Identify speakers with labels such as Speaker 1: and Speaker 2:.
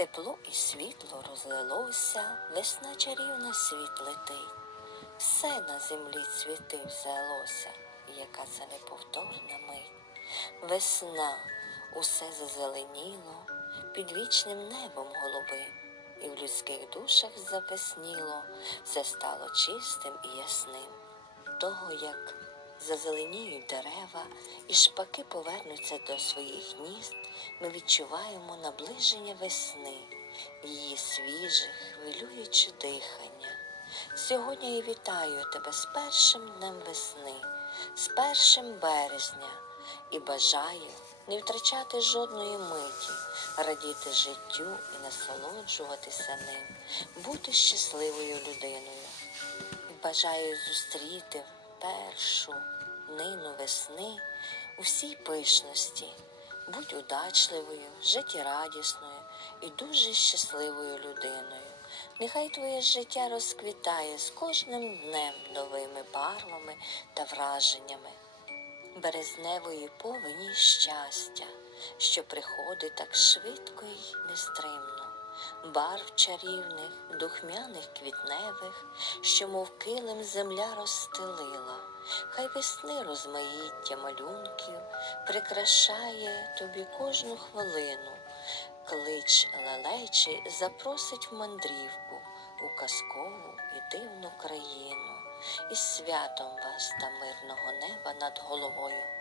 Speaker 1: Тепло і світло розлилося, весна чарівна світ летить. Все на землі цвіти взялося, яка це неповторна мить. Весна, усе зазеленіло, під вічним небом голубим, і в людських душах запесніло, все стало чистим і ясним. Того, як зазеленіють дерева і шпаки повернуться до своїх гнізд, ми відчуваємо наближення весни, її свіже, хвилююче дихання. Сьогодні я вітаю тебе з першим днем весни, з першим березня і бажаю не втрачати жодної миті, радіти життю і насолоджуватися ним, бути щасливою людиною. Бажаю зустріти першу нину весни у всій пишності. Будь удачливою, життєрадісною і дуже щасливою людиною. Нехай твоє життя розквітає з кожним днем новими барвами та враженнями, березневої повені щастя, що приходить так швидко й нестримно, барв чарівних, духмяних квітневих, що мов килим земля розстелила, хай весни розмаїття малюнків прикрашає тобі кожну хвилину. Клич лалечі запросить в мандрівку у казкову і дивну країну. І святом вас та мирного неба над головою.